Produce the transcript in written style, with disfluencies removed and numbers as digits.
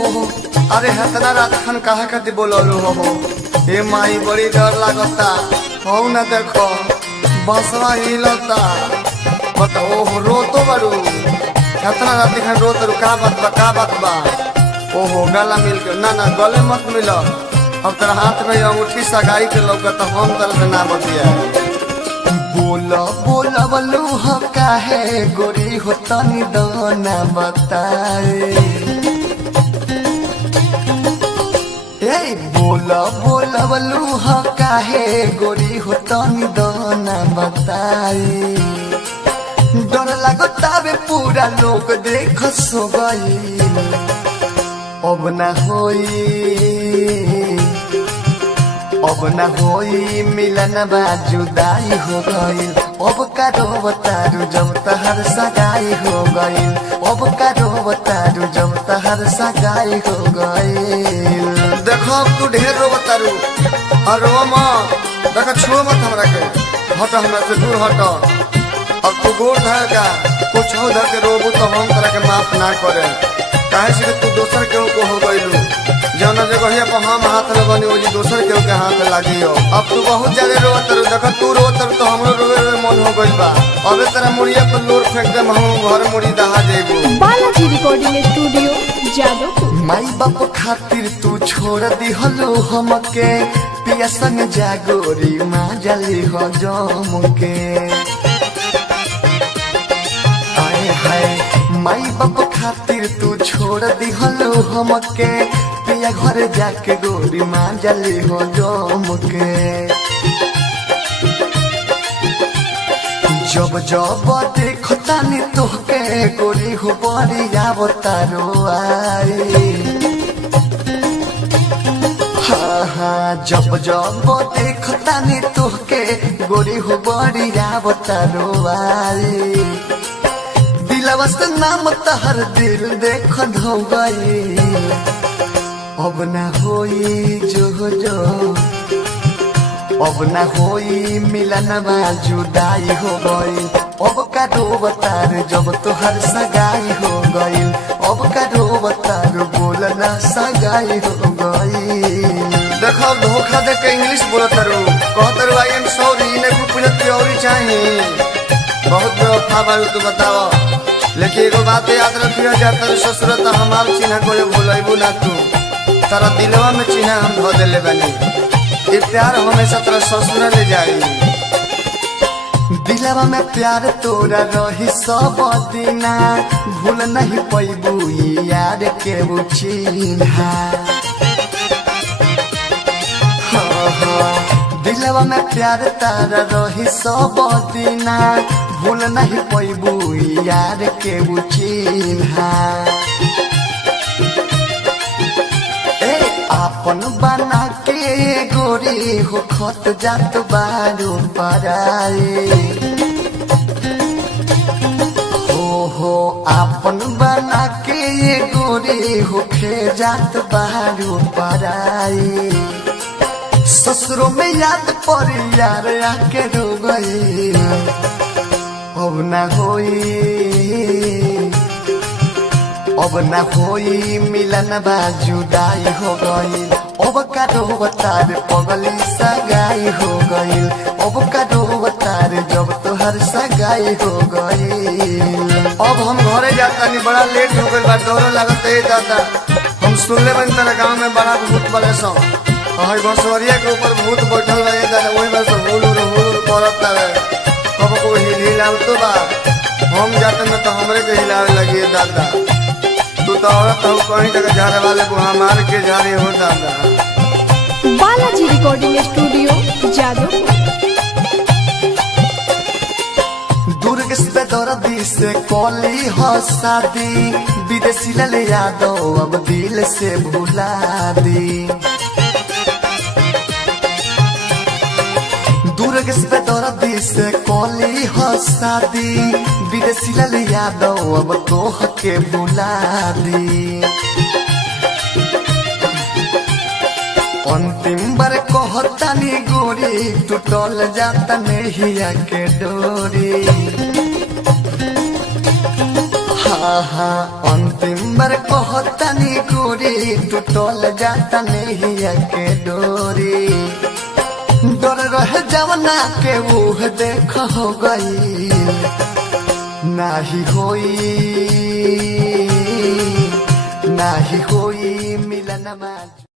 हो अरे हतना रात खन कहा कति बोललू हो ए माई बड़ी डर लागता हो न देखो बसवा हिलता बताओ हो रो तो बड़ू हतना रात खन रो तरू का बात बा ओहो गला मिल के ना गले मत मिलो अब तेरा हाथ में अंगूठी सगाई के लौकता हम तरह से ना बतिया बोला बोला बलू हो काहे गोरी हो तनी दोना बताए ए बोला बोला बलू हो काहे गोरी हो तनी दोना बताए डर लगता बे पूरा लोग देख सो गई अब ना होई मिलन बा जुदाई हो गई अब करो बतारू जब तहर सगाई हो गई अब करो बतारू जब तहर सगाई हो गई देखो तू ढेर रो बतारू और रो मत देखो छुओ मत हमरा के हट हमरा से दूर हट अब तू गोर धरेगा कुछ हो धर के रोबू तो हम तरह के माफ ना करे काहे से तू दोसर के हो गइलू जौना जगह पर हम हाथ लगनी वो दोसर के हाथ लागी हो अब तू बहुत ज्यादा रोत देख तू रोत तो हमरो रोवे मन हो गइल बा अबे तेरा मुड़िया पर लोर फेंक दे हम घर मुड़ी दहा जेबू बालाजी रिकॉर्डिंग स्टूडियो जादवपुर माई बाप खातिर तू छोड़ दिहलो हमके पिया संग जागोरी माँ जली हो जम के आए हाय माई बाप खातिर तू छोड़ दिहलो हमके पिया घर जाके गोरी माँ जली हो जम के जब जब देखता नी तोहके गोरी हो बड़ी आवतारो आई हाँ जब जब देखता नी तोहके गोरी हो बड़ी आवतारो आई दिलवा से नाम तहर दिल देख धो गई अब ना होई जो अब ना होई मिलन बा जुदाई हो गई अब का बतार जब तोहर सगाई हो गई अब का बतार बोलना सगाई हो गई देखो धोखा दे के इंग्लिश बोलत रू कहत रू आई एम सॉरी ने कुछ और चाहिए बहुत बेवफा बारू तू बताओ लेकिन एगो बात याद रखियो जातर ससुर त हमार चिन्ह कोई भूलैबू ना तू तारा दिलवा में चिन्ह हम धो देले बनी ये प्यार हमेशा तेरा ससुर ले जाई दिलवा में प्यार तोरा रही सब दिना भूल नहीं पैबू यार के वो चिन्ह दिलवा में प्यार तारा रही सब दिना भूल नहीं पैबू यार के वो चिन्ह अपन बना के गोरी हो खत जात बारू पराए हो अपन बना के गोरी हो खे जात बारू पराए ससुरों में याद पर यार आके रो गई अब ना होई मिलन बा जुदाई हो गई अब का बतार पगली सगाई हो गई अब का बतार जब तोहर सगाई हो गई अब हम घरे जाता नहीं बड़ा लेट हो गई बा डरो लगत है दादा हम सुनले बन तेरा गांव में बड़ा भूत बड़े सो और बसवरिया के ऊपर भूत बैठल बा दादा वही में से हुलुर करत है कब को हिलाव तो बा हम जाते में तो हमरे के हिलावे लगी दादा तू तो औरत हो कहीं जगह झाड़े वाले को मार के झाड़े हो दादा बालाजी रिकॉर्डिंग स्टूडियो जादवपुर दुर्ग से दर्दी से कोली हो शादी विदेशी ले यादो अब दिल से भुला दी दुर्ग से दर्दी से कोली हो शादी विदेशी ले यादो अब तोह के भुला दी अंतिम बार कहता नी गोरी टूटल जाता नहीं के डोरी हाँ हाँ अंतिम बार कहतनी गोरी टूटल जाता नहीं के डोरी डर रहे जवना के वो देख हो गई नाही होई मिलन